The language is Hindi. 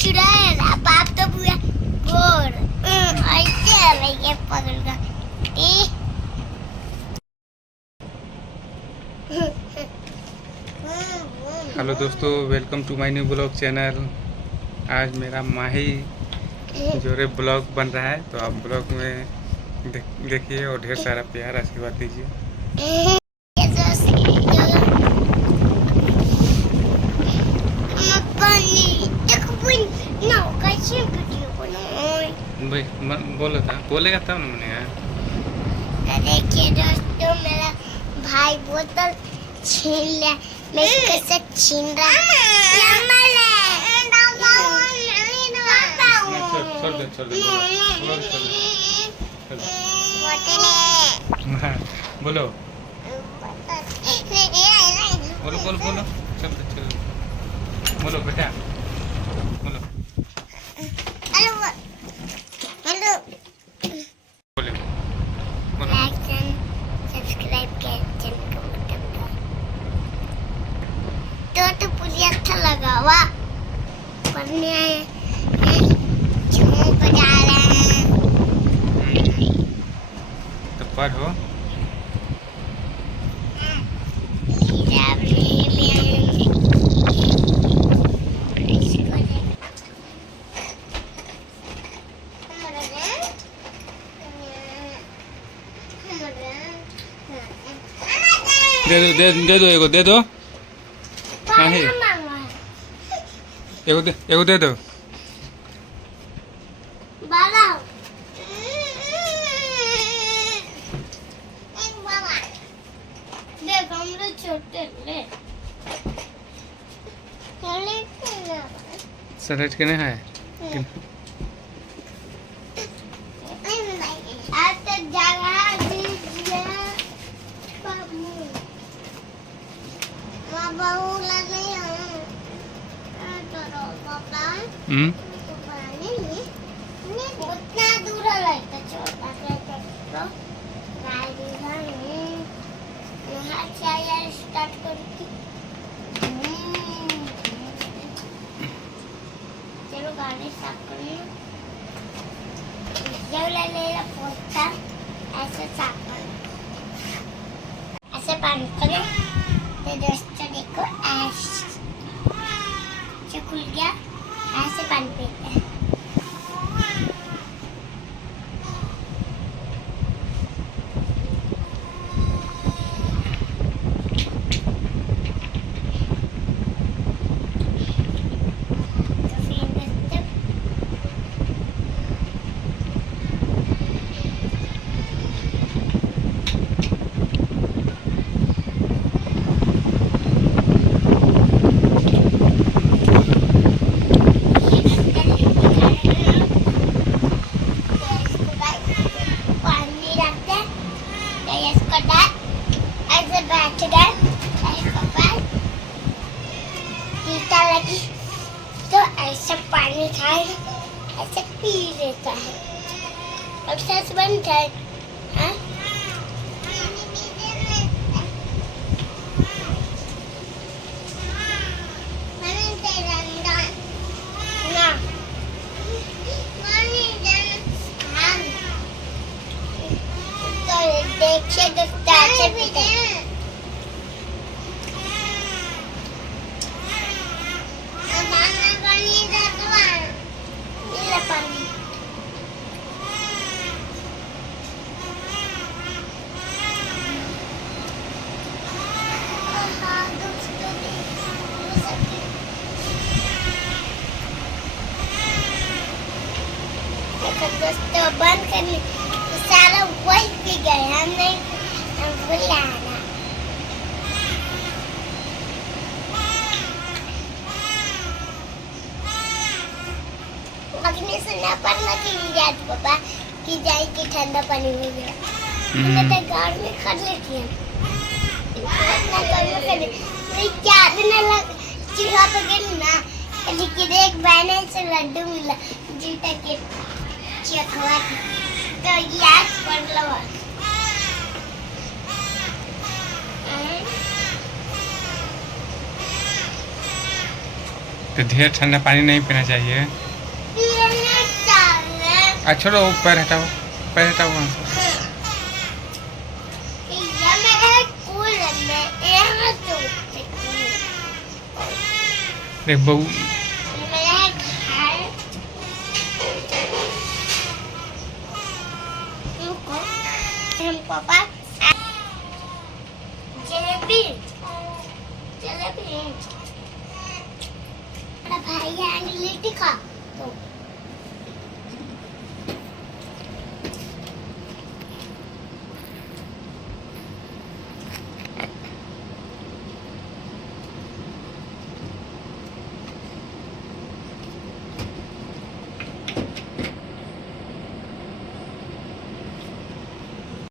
चुड़ैल बाप तो पूरा गोर ऐसे अलग पकड़ का हेलो दोस्तों, welcome to my new blog channel. आज मेरा माही जोरे ब्लॉग बन रहा है, तो आप ब्लॉग में देखिए और ढेर सारा प्यार आशीर्वाद दीजिए। बोला था, बोलेगा तब ना मैंने यार। देखिए दोस्तों, मेरा भाई बोतल छीन लिया, मैं इसके से छीन रहा बोलो बोलो बोलो बोलो चल चल बोलो बेटा बोलो हेलो हेलो बोलो लाइक एंड सब्सक्राइब कर चैनल को बटन तो पूरी अच्छा लगा वाह पढ़ने आए झूम बजा रहे हैं तो पढ़ो। दे दो एगो दे दो। नहीं एगो दे दो। सलेट के नहीं है उतना दूर लगता छोटा स्टार्ट करती चलो गाड़ी साफ करनी ले पोछा ऐसे साफ करना ऐसे पानी करें तो दोस्तों देखो ऐसे खुल गया ऐसे पानी पीते हैं लगी तो ऐसा पानी खाए ऐसे पी लेता है अब सच बन जाए हाँ? तो देखिए दोस्तों ऐसे पीते हैं दोस्तों बंद करने सारा वही पी गए हम नहीं बुलाना अग्नि से ना पढ़ना की याद पापा कि जाए कि ठंडा पानी में गया मैं तो घर में कर लेती हूँ इतना घर में कर तो क्या दिन लग चूल्हा पे गई ना लेकिन एक बहने से लड्डू मिला जूता के चखवा तो याद पड़ लो तो ढेर ठंडा पानी नहीं पीना चाहिए। पीने चाहिए। अच्छा लो पैर हटाओ, पैर हटाओ वहाँ से। ये मेरे कूलर में यहाँ तो देख बहू, मेरा घर हम पापा जलेबी जलेबी मेरा भाई है लिट्टी खा